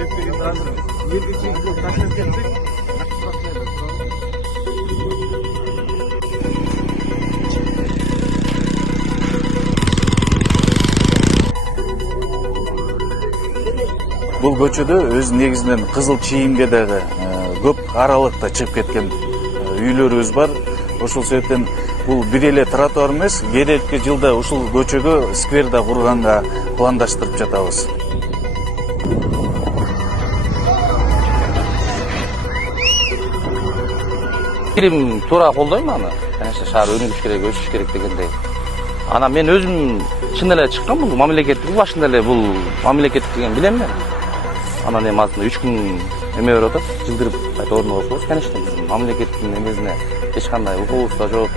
Бұл көчөдө өз негизинен кызыл чийимге дагы көп аралыкта чыгып кеткен үйлөрүбүз бар. Ошол себептен бул бир эле тротуар эмес, келечки жылда ушул көчөгө сквер да курганга пландаштырып жатабыз. Пикирим туура колдойм аны. Конечно, шаар өнүгүш керек, өсүш керек дегендей. Ана мен өзүм чын эле чыккан бул мамлекеттик башында эле бул мамлекеттик деген билем мен. Анан эми азыр 3 күн эме берип атат, жылдырып кайта ордуна коюп, конечно, биздин мамлекеттин эмесине эч кандай укугубуз да жок.